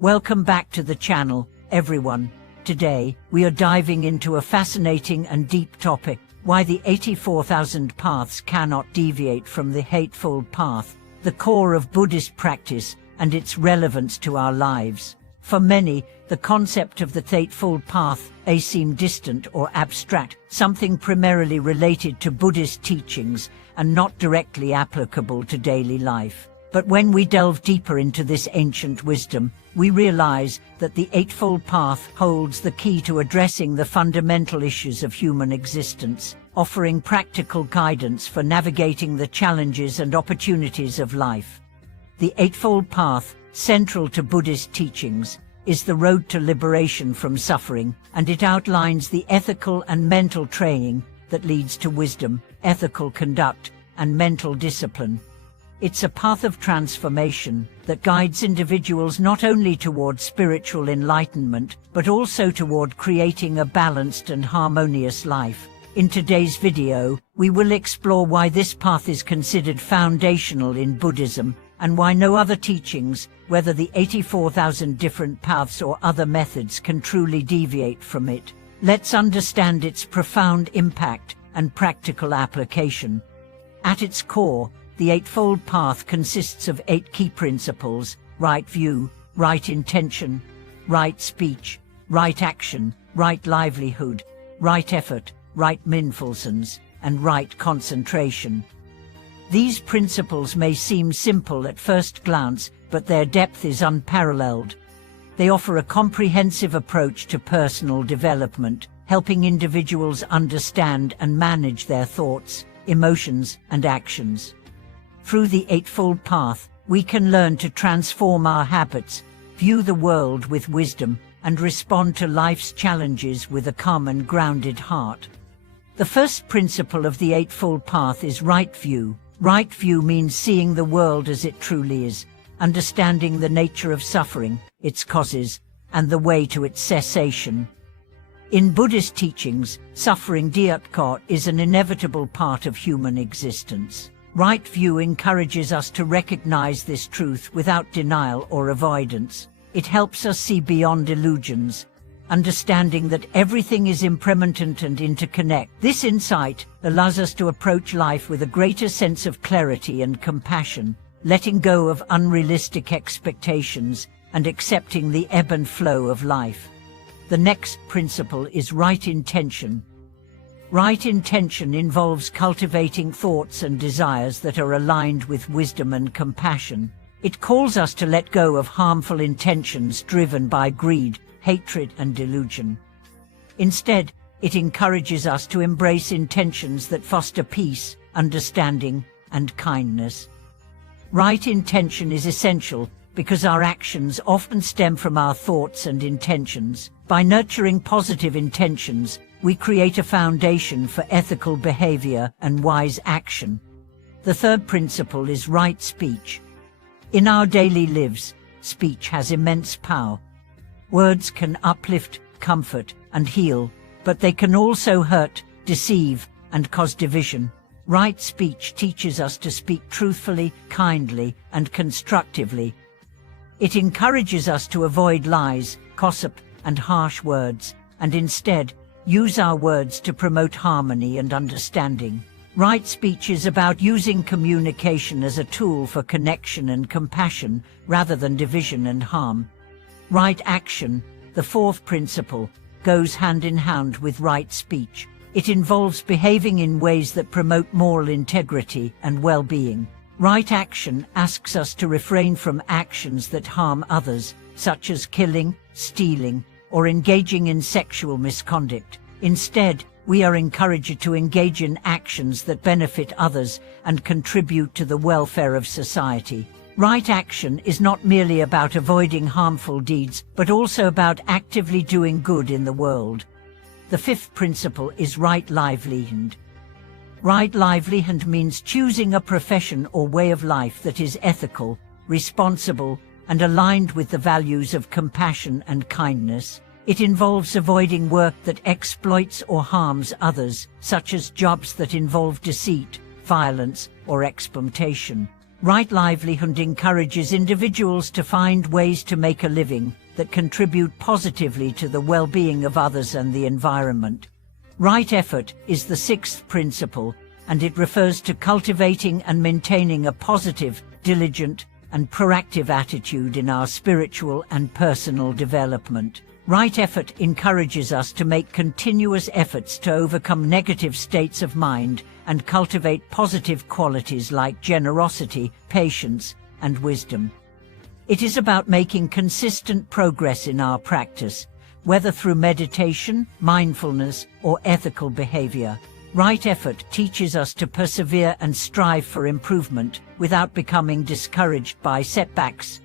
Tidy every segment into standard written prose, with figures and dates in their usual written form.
Welcome back to the channel, everyone. Today, we are diving into a fascinating and deep topic: why the 84,000 paths cannot deviate from the Eightfold path, the core of Buddhist practice, and its relevance to our lives. For many, the concept of the Eightfold path may seem distant or abstract, something primarily related to Buddhist teachings and not directly applicable to daily life. But when we delve deeper into this ancient wisdom, we realize that the Eightfold Path holds the key to addressing the fundamental issues of human existence, offering practical guidance for navigating the challenges and opportunities of life. The Eightfold Path, central to Buddhist teachings, is the road to liberation from suffering, and it outlines the ethical and mental training that leads to wisdom, ethical conduct, and mental discipline. It's a path of transformation that guides individuals not only toward spiritual enlightenment, but also toward creating a balanced and harmonious life. In today's video, we will explore why this path is considered foundational in Buddhism, and why no other teachings, whether the 84,000 different paths or other methods, can truly deviate from it. Let's understand its profound impact and practical application. At its core, the Eightfold Path consists of 8 key principles: right view, right intention, right speech, right action, right livelihood, right effort, right mindfulness, and right concentration. These principles may seem simple at first glance, but their depth is unparalleled. They offer a comprehensive approach to personal development, helping individuals understand and manage their thoughts, emotions, and actions. Through the Eightfold Path, we can learn to transform our habits, view the world with wisdom, and respond to life's challenges with a calm and grounded heart. The first principle of the Eightfold Path is right view. Right view means seeing the world as it truly is, understanding the nature of suffering, its causes, and the way to its cessation. In Buddhist teachings, suffering dukkha is an inevitable part of human existence. Right view encourages us to recognize this truth without denial or avoidance. It helps us see beyond illusions, understanding that everything is impermanent and interconnected. This insight allows us to approach life with a greater sense of clarity and compassion, letting go of unrealistic expectations and accepting the ebb and flow of life. The next principle is right intention. Right intention involves cultivating thoughts and desires that are aligned with wisdom and compassion. It calls us to let go of harmful intentions driven by greed, hatred, and delusion. Instead, it encourages us to embrace intentions that foster peace, understanding, and kindness. Right intention is essential because our actions often stem from our thoughts and intentions. By nurturing positive intentions, we create a foundation for ethical behavior and wise action. The third principle is right speech. In our daily lives, speech has immense power. Words can uplift, comfort, and heal, but they can also hurt, deceive, and cause division. Right speech teaches us to speak truthfully, kindly, and constructively. It encourages us to avoid lies, gossip, and harsh words, and instead use our words to promote harmony and understanding. Right speech is about using communication as a tool for connection and compassion rather than division and harm. Right action, the fourth principle, goes hand in hand with right speech. It involves behaving in ways that promote moral integrity and well-being. Right action asks us to refrain from actions that harm others, such as killing, stealing, or engaging in sexual misconduct. Instead, we are encouraged to engage in actions that benefit others and contribute to the welfare of society. Right action is not merely about avoiding harmful deeds, but also about actively doing good in the world. The fifth principle is right livelihood. Right livelihood means choosing a profession or way of life that is ethical, responsible, and aligned with the values of compassion and kindness. It involves avoiding work that exploits or harms others, such as jobs that involve deceit, violence, or exploitation. Right livelihood encourages individuals to find ways to make a living that contribute positively to the well-being of others and the environment. Right effort is the sixth principle, and it refers to cultivating and maintaining a positive, diligent, and proactive attitude in our spiritual and personal development. Right effort encourages us to make continuous efforts to overcome negative states of mind and cultivate positive qualities like generosity, patience, and wisdom. It is about making consistent progress in our practice, whether through meditation, mindfulness, or ethical behavior. Right effort teaches us to persevere and strive for improvement without becoming discouraged by setbacks.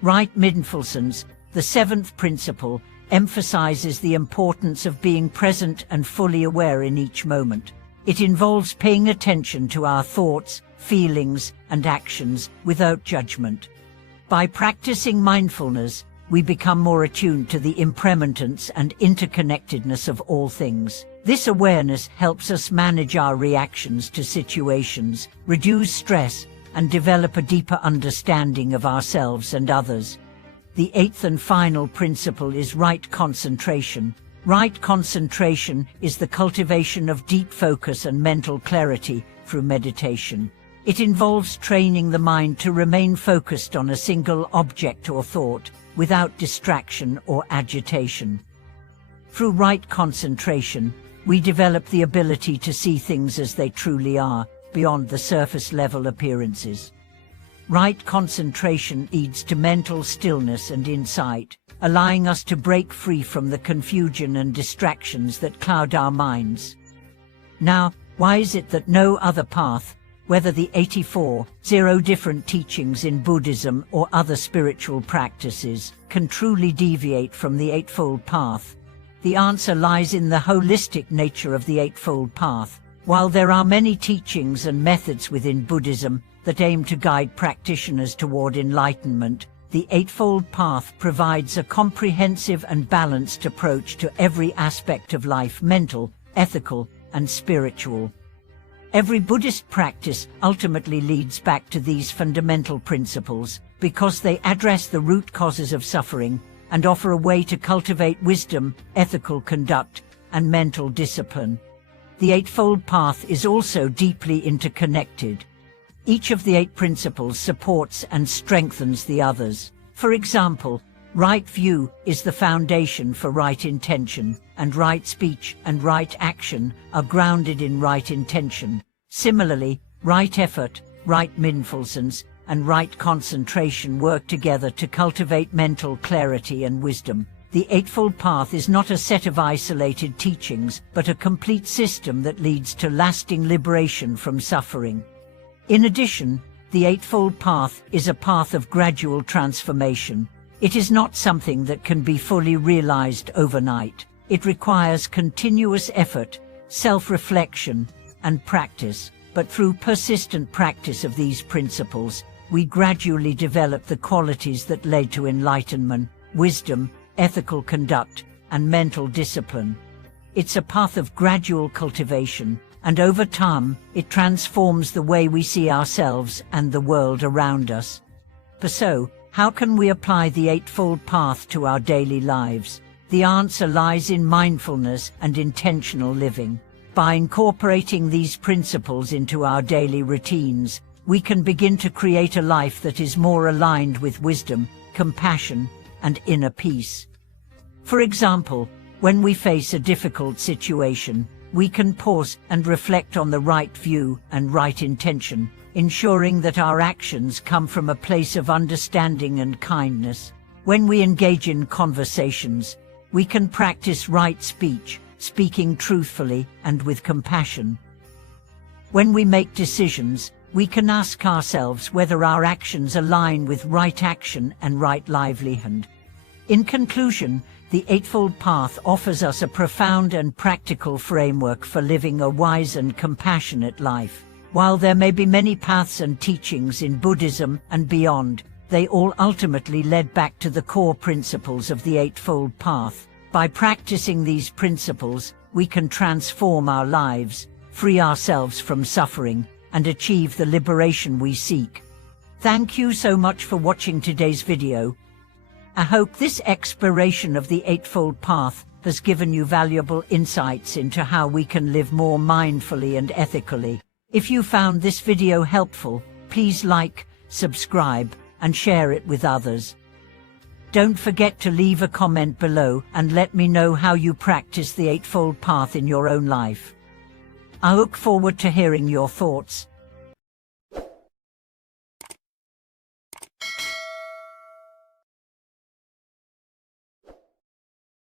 Right mindfulness, the seventh principle, emphasizes the importance of being present and fully aware in each moment. It involves paying attention to our thoughts, feelings, and actions without judgment. By practicing mindfulness, we become more attuned to the impermanence and interconnectedness of all things. This awareness helps us manage our reactions to situations, reduce stress, and develop a deeper understanding of ourselves and others. The eighth and final principle is right concentration. Right concentration is the cultivation of deep focus and mental clarity through meditation. It involves training the mind to remain focused on a single object or thought, without distraction or agitation. Through right concentration, we develop the ability to see things as they truly are, beyond the surface-level appearances. Right concentration leads to mental stillness and insight, allowing us to break free from the confusion and distractions that cloud our minds. Now, why is it that no other path, whether the 84 different teachings in Buddhism or other spiritual practices, can truly deviate from the Eightfold Path? The answer lies in the holistic nature of the Eightfold Path. While there are many teachings and methods within Buddhism that aim to guide practitioners toward enlightenment, the Eightfold Path provides a comprehensive and balanced approach to every aspect of life: mental, ethical, and spiritual. Every Buddhist practice ultimately leads back to these fundamental principles because they address the root causes of suffering and offer a way to cultivate wisdom, ethical conduct, and mental discipline. The Eightfold Path is also deeply interconnected. Each of the 8 principles supports and strengthens the others. For example, right view is the foundation for right intention, and right speech and right action are grounded in right intention. Similarly, right effort, right mindfulness, and right concentration work together to cultivate mental clarity and wisdom. The Eightfold Path is not a set of isolated teachings, but a complete system that leads to lasting liberation from suffering. In addition, the Eightfold Path is a path of gradual transformation. It is not something that can be fully realized overnight. It requires continuous effort, self-reflection, and practice. But through persistent practice of these principles, we gradually develop the qualities that lead to enlightenment, wisdom, ethical conduct, and mental discipline. It's a path of gradual cultivation, and over time, it transforms the way we see ourselves and the world around us. So, how can we apply the Eightfold Path to our daily lives? The answer lies in mindfulness and intentional living. By incorporating these principles into our daily routines, we can begin to create a life that is more aligned with wisdom, compassion, and inner peace. For example, when we face a difficult situation, we can pause and reflect on the right view and right intention, ensuring that our actions come from a place of understanding and kindness. When we engage in conversations, we can practice right speech, speaking truthfully and with compassion. When we make decisions, we can ask ourselves whether our actions align with right action and right livelihood. In conclusion, the Eightfold Path offers us a profound and practical framework for living a wise and compassionate life. While there may be many paths and teachings in Buddhism and beyond, they all ultimately led back to the core principles of the Eightfold Path. By practicing these principles, we can transform our lives, free ourselves from suffering, and achieve the liberation we seek. Thank you so much for watching today's video. I hope this exploration of the Eightfold Path has given you valuable insights into how we can live more mindfully and ethically. If you found this video helpful, please like, subscribe, and share it with others. Don't forget to leave a comment below and let me know how you practice the Eightfold Path in your own life. I look forward to hearing your thoughts.